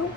Oh,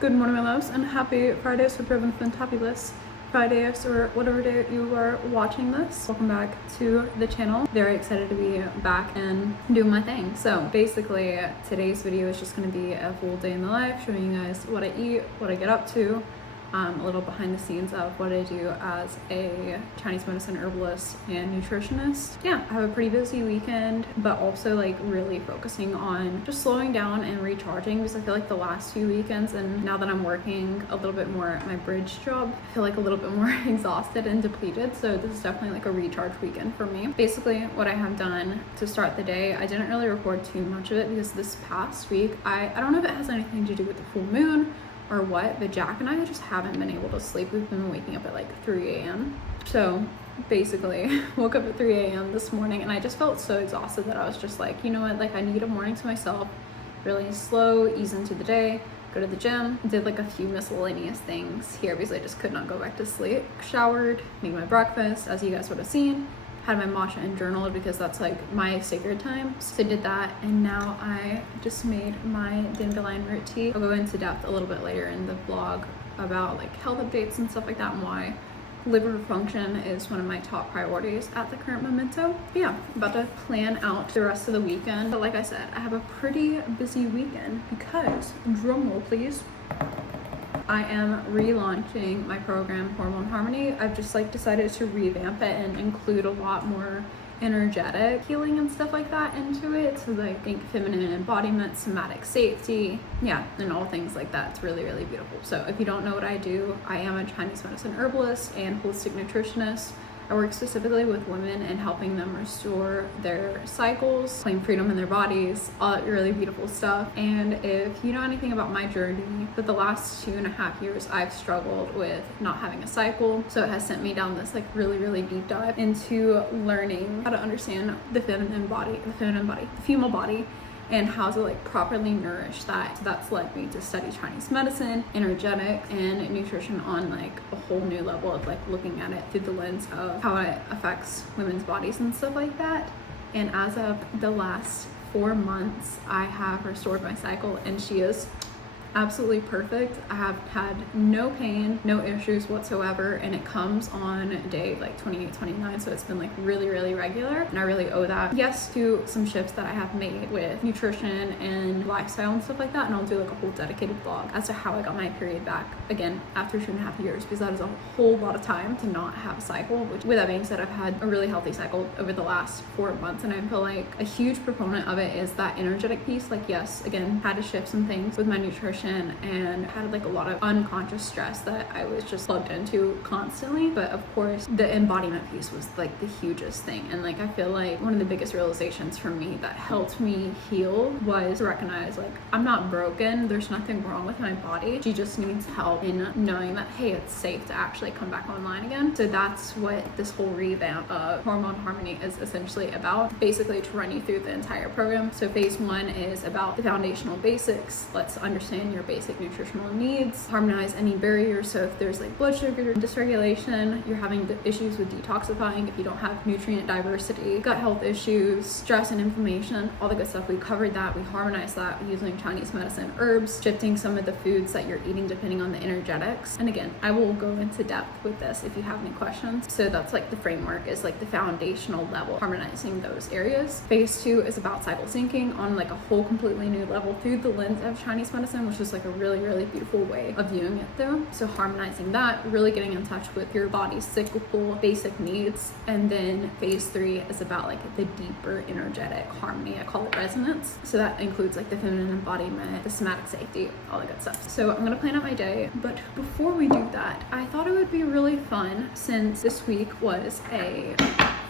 good morning, my loves, and happy Fridays for Driven Fantabulous Fridays, or whatever day you are watching this. Welcome back to the channel. Very excited to be back and doing my thing. So basically, today's video is just going to be a full day in the life, showing you guys what I eat, what I get up to, a little behind the scenes of what I do as a Chinese medicine herbalist and nutritionist. Yeah, I have a pretty busy weekend, but also like really focusing on just slowing down and recharging, because I feel like the last few weekends, and now that I'm working a little bit more at my bridge job, I feel like a little bit more exhausted and depleted. So this is definitely like a recharge weekend for me. Basically, what I have done to start the day, I didn't really record too much of it because this past week, I don't know if it has anything to do with the full moon or what, but Jack and I just haven't been able to sleep. We've been waking up at like 3 a.m. So basically woke up at 3 a.m. this morning, and I just felt so exhausted that I was just like, you know what, like I need a morning to myself, really slow, ease into the day, go to the gym, did like a few miscellaneous things here because I just could not go back to sleep. Showered, made my breakfast, as you guys would have seen, had my matcha and journaled because that's like my sacred time. So I did that, and now I just made my dandelion root tea. I'll go into depth a little bit later in the vlog about like health updates and stuff like that, and why liver function is one of my top priorities at the current momento. But yeah, about to plan out the rest of the weekend. But like I said, I have a pretty busy weekend because, drum roll please, I am relaunching my program, Hormone Harmony. I've just like decided to revamp it and include a lot more energetic healing and stuff like that into it. So like think feminine embodiment, somatic safety, yeah, and all things like that. It's really, really beautiful. So if you don't know what I do, I am a Chinese medicine herbalist and holistic nutritionist. I work specifically with women and helping them restore their cycles, claim freedom in their bodies, all that really beautiful stuff. And if you know anything about my journey, for the last 2.5 years, I've struggled with not having a cycle. So it has sent me down this like really, really deep dive into learning how to understand the female body, and how to like properly nourish that. So that's led me to study Chinese medicine, energetics, and nutrition on like a whole new level of like looking at it through the lens of how it affects women's bodies and stuff like that. And as of the last 4 months, I have restored my cycle, and she is absolutely perfect. I have had no pain, no issues whatsoever, and it comes on day like 28, 29, so it's been like really, really regular, and I really owe that, yes, to some shifts that I have made with nutrition and lifestyle and stuff like that. And I'll do like a whole dedicated vlog as to how I got my period back again after 2.5 years, because that is a whole lot of time to not have a cycle. Which, with that being said, I've had a really healthy cycle over the last 4 months, and I feel like a huge proponent of it is that energetic piece. Like, yes, again, had to shift some things with my nutrition and had like a lot of unconscious stress that I was just plugged into constantly. But of course, the embodiment piece was like the hugest thing. And like I feel like one of the biggest realizations for me that helped me heal was to recognize like I'm not broken, there's nothing wrong with my body, she just needs help in knowing that, hey, it's safe to actually come back online again. So that's what this whole revamp of Hormone Harmony is essentially about, basically to run you through the entire program. So phase 1 is about the foundational basics. Let's understand your basic nutritional needs, harmonize any barriers. So if there's like blood sugar dysregulation, you're having issues with detoxifying, if you don't have nutrient diversity, gut health issues, stress and inflammation, all the good stuff, we covered that. We harmonized that using Chinese medicine herbs, shifting some of the foods that you're eating depending on the energetics. And again, I will go into depth with this if you have any questions. So that's like the framework, is like the foundational level, harmonizing those areas. Phase 2 is about cycle syncing on like a whole completely new level through the lens of Chinese medicine, which is like a really, really beautiful way of viewing it though. So harmonizing that, really getting in touch with your body's cyclical basic needs. And then phase 3 is about like the deeper energetic harmony. I call it resonance. So that includes like the feminine embodiment, the somatic safety, all the good stuff. So I'm gonna plan out my day, but before we do that, I thought it would be really fun, since this week was a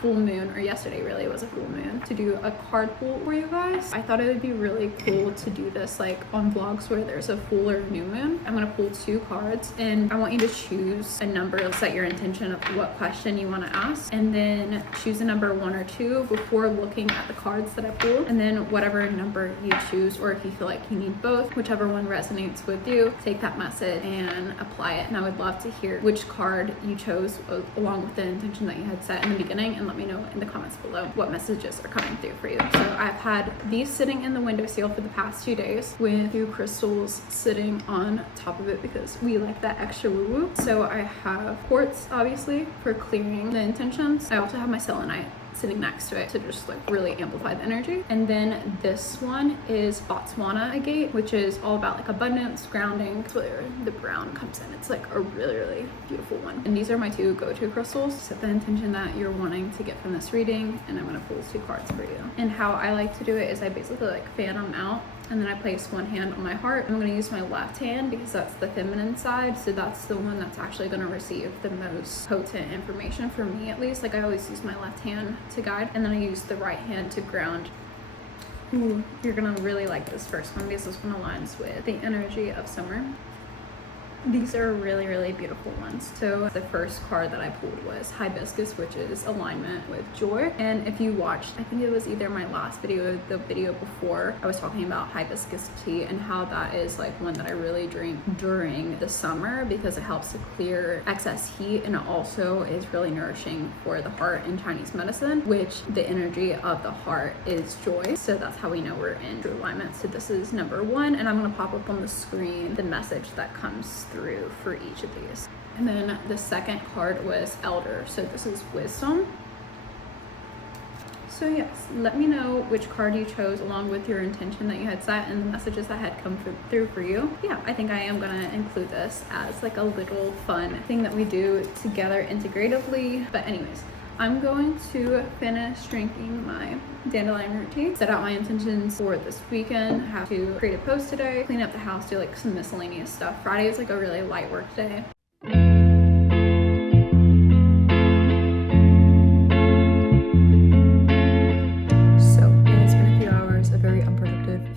full moon, or yesterday really was a full moon, to do a card pull for you guys. I thought it would be really cool to do this like on vlogs where there's a full or new moon. I'm gonna pull 2 cards, and I want you to choose a number, set your intention of what question you want to ask, and then choose a number 1 or 2 before looking at the cards that I pulled. And then whatever number you choose, or if you feel like you need both, whichever one resonates with you, take that message and apply it. And I would love to hear which card you chose along with the intention that you had set in the beginning, and let me know in the comments below what messages are coming through for you. So I've had these sitting in the windowsill for the past 2 days with 2 crystals sitting on top of it because we like that extra woo-woo. So I have quartz, obviously, for clearing the intentions. I also have my selenite sitting next to it to just like really amplify the energy. And then this one is Botswana agate, which is all about like abundance, grounding. That's where the brown comes in. It's like a really, really beautiful one. And these are my 2 go-to crystals. Set the intention that you're wanting to get from this reading, and I'm gonna pull 2 cards for you. And how I like to do it is I basically like fan them out, and then I place one hand on my heart. I'm gonna use my left hand because that's the feminine side. So that's the one that's actually gonna receive the most potent information, for me at least. Like I always use my left hand to guide, and then I use the right hand to ground. Ooh, you're gonna really like this first one because this one aligns with the energy of summer. These are really, really beautiful ones. So the first card that I pulled was hibiscus, which is alignment with joy. And if you watched, I think it was either my last video or the video before, I was talking about hibiscus tea and how that is like one that I really drink during the summer because it helps to clear excess heat, and it also is really nourishing for the heart in Chinese medicine, which the energy of the heart is joy. So that's how we know we're in true alignment. So this is number 1, and I'm gonna pop up on the screen the message that comes through for each of these. And then the second card was elder, so this is wisdom. So yes, let me know which card you chose along with your intention that you had set and the messages that had come through for you. Yeah, I think I am gonna include this as like a little fun thing that we do together integratively. But anyways, I'm going to finish drinking my dandelion root tea, set out my intentions for this weekend. I have to create a post today, clean up the house, do like some miscellaneous stuff. Friday is like a really light work day.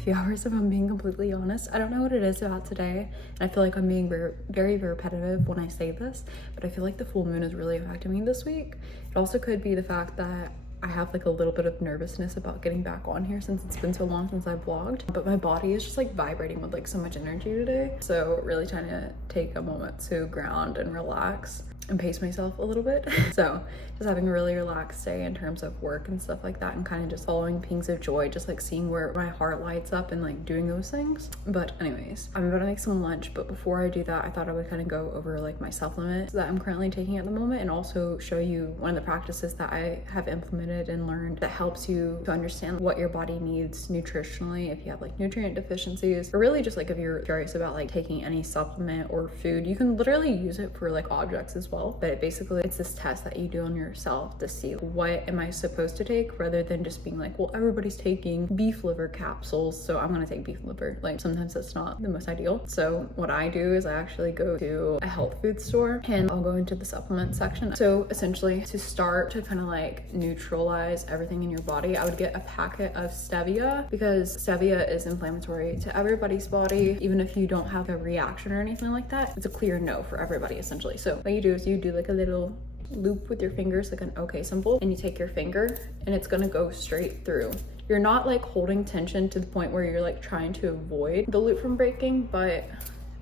Few hours, if I'm being completely honest. I don't know what it is about today, and I feel like I'm being very repetitive when I say this, but I feel like the full moon is really affecting me this week. It also could be the fact that I have like a little bit of nervousness about getting back on here since it's been so long since I vlogged, but my body is just like vibrating with like so much energy today. So really trying to take a moment to ground and relax and pace myself a little bit. So just having a really relaxed day in terms of work and stuff like that, and kind of just following pings of joy, just like seeing where my heart lights up and like doing those things. But anyways, I'm about to make some lunch, but before I do that, I thought I would kind of go over like my supplements that I'm currently taking at the moment, and also show you one of the practices that I have implemented and learned that helps you to understand what your body needs nutritionally if you have like nutrient deficiencies, or really just like if you're curious about like taking any supplement or food. You can literally use it for like objects as well, but it's this test that you do on yourself to see what am I supposed to take, rather than just being like, well, everybody's taking beef liver capsules, so I'm gonna take beef liver. Like sometimes that's not the most ideal. So what I do is I actually go to a health food store and I'll go into the supplement section. So essentially, to start to kind of like neutralize everything in your body, I would get a packet of stevia, because stevia is inflammatory to everybody's body. Even if you don't have a reaction or anything like that, it's a clear no for everybody essentially. So what you do is you do like a little loop with your fingers, like an OK symbol, and you take your finger and it's gonna go straight through. You're not like holding tension to the point where you're like trying to avoid the loop from breaking, but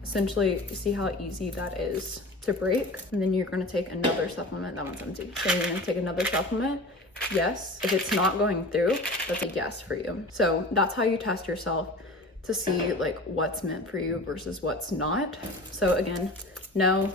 essentially see how easy that is to break. And then you're gonna take another supplement. That one's empty. So you're gonna take another supplement. Yes. If it's not going through, that's a yes for you. So that's how you test yourself to see like what's meant for you versus what's not. So again, no,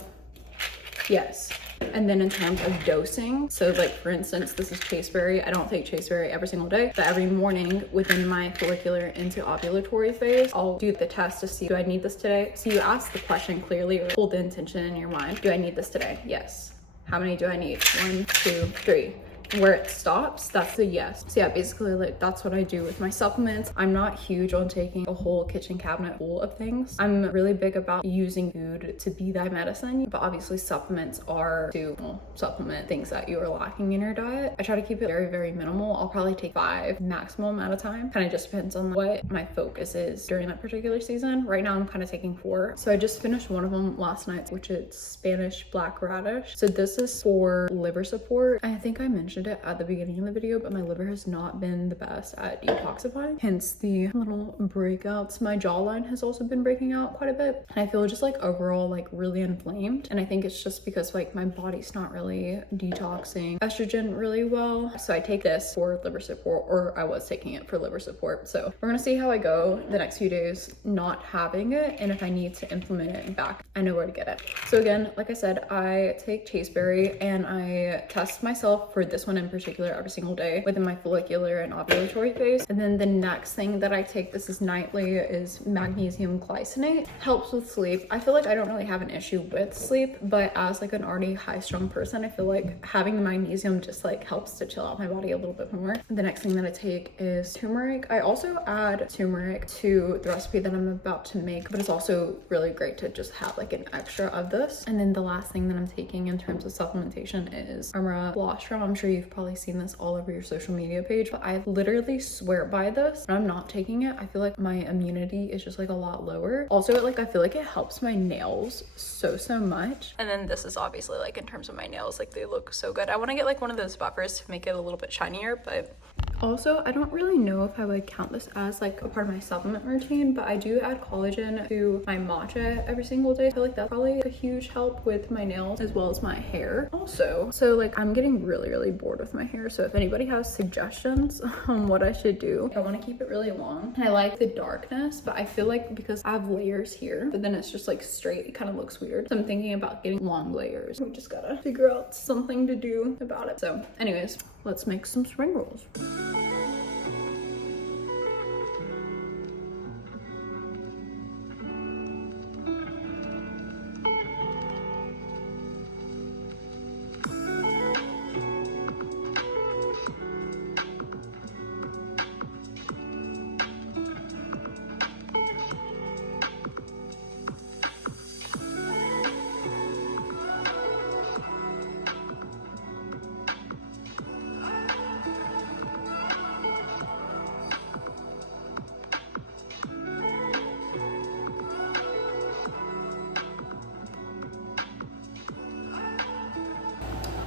yes. And then in terms of dosing, so like for instance, this is chaseberry. I don't take chaseberry every single day, but every morning within my follicular into ovulatory phase, I'll do the test to see, do I need this today? So you ask the question clearly, or hold the intention in your mind. Do I need this today? Yes. How many do I need? 1, 2, 3. Where it stops, that's a yes. So yeah, basically like that's what I do with my supplements. I'm not huge on taking a whole kitchen cabinet full of things. I'm really big about using food to be that medicine, but obviously supplements are to supplement things that you are lacking in your diet. I try to keep it very minimal. I'll probably take 5 maximum at a time. Kind of just depends on what my focus is during that particular season. Right now I'm kind of taking 4. So I just finished one of them last night, which is Spanish black radish. So this is for liver support. I think I mentioned mentioned it at the beginning of the video, but my liver has not been the best at detoxifying, hence the little breakouts. My jawline has also been breaking out quite a bit, and I feel just like overall like really inflamed, and I think it's just because like my body's not really detoxing estrogen really well. So I take this for liver support, or I was taking it for liver support. So we're gonna see how I go the next few days not having it, and if I need to implement it back, I know where to get it. So again, like I said, I take chasteberry and I test myself for this one in particular every single day within my follicular and ovulatory phase. And then the next thing that I take, this is nightly, is magnesium glycinate. Helps with sleep. I feel like I don't really have an issue with sleep, but as like an already high strung person, I feel like having the magnesium just like helps to chill out my body a little bit more. The next thing that I take is turmeric. I also add turmeric to the recipe that I'm about to make, but it's also really great to just have like an extra of this. And then the last thing that I'm taking in terms of supplementation is Armra colostrum. I'm sure you've probably seen this all over your social media page, but I literally swear by this. When I'm not taking it, I feel like my immunity is just like a lot lower. Also, like I feel like it helps my nails so much. And then this is obviously like in terms of my nails, like they look so good. I want to get like one of those buffers to make it a little bit shinier, but also I don't really know if I would count this as like a part of my supplement routine, but I do add collagen to my matcha every single day. I feel like that's probably a huge help with my nails as well as my hair also. So like I'm getting really bored with my hair, so if anybody has suggestions on what I should do, I want to keep it really long. And I like the darkness, but I feel like because I have layers here, but then it's just like straight, it kind of looks weird. So I'm thinking about getting long layers. We just gotta figure out something to do about it. So anyways, let's make some spring rolls.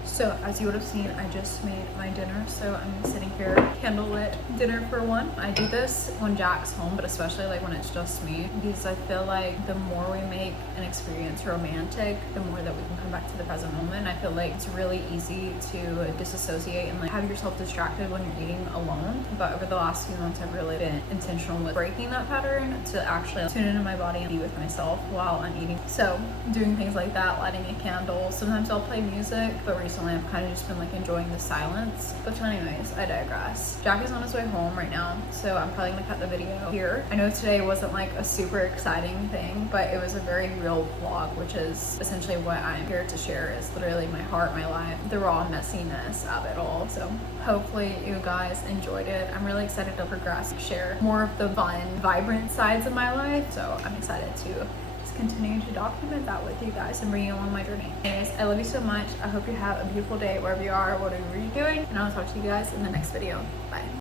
So as you would have seen, I just made my dinner. So I'm sitting here, candlelit dinner for one. I do this when Jack's home, but especially like when it's just me, because I feel like the more we make an experience romantic, the more that we can come back to the present moment. I feel like it's really easy to disassociate and like have yourself distracted when you're eating alone. But over the last few months, I've really been intentional with breaking that pattern to actually tune into my body and be with myself while I'm eating. So doing things like that, lighting a candle. Sometimes I'll play music, but recently I've kind of just been like enjoying the silence. But anyways, I digress. Jack is on his way home right now, so I'm probably gonna cut the video here. I know today wasn't like a super exciting thing, but it was a very real vlog, which is essentially what I'm here to share, is literally my heart, my life, the raw messiness of it all. So hopefully you guys enjoyed it. I'm really excited to progress, share more of the fun, vibrant sides of my life. So I'm excited to continue to document that with you guys and bring you along my journey. Anyways, I love you so much. I hope you have a beautiful day wherever you are, whatever you're doing, and I'll talk to you guys in the next video. Bye.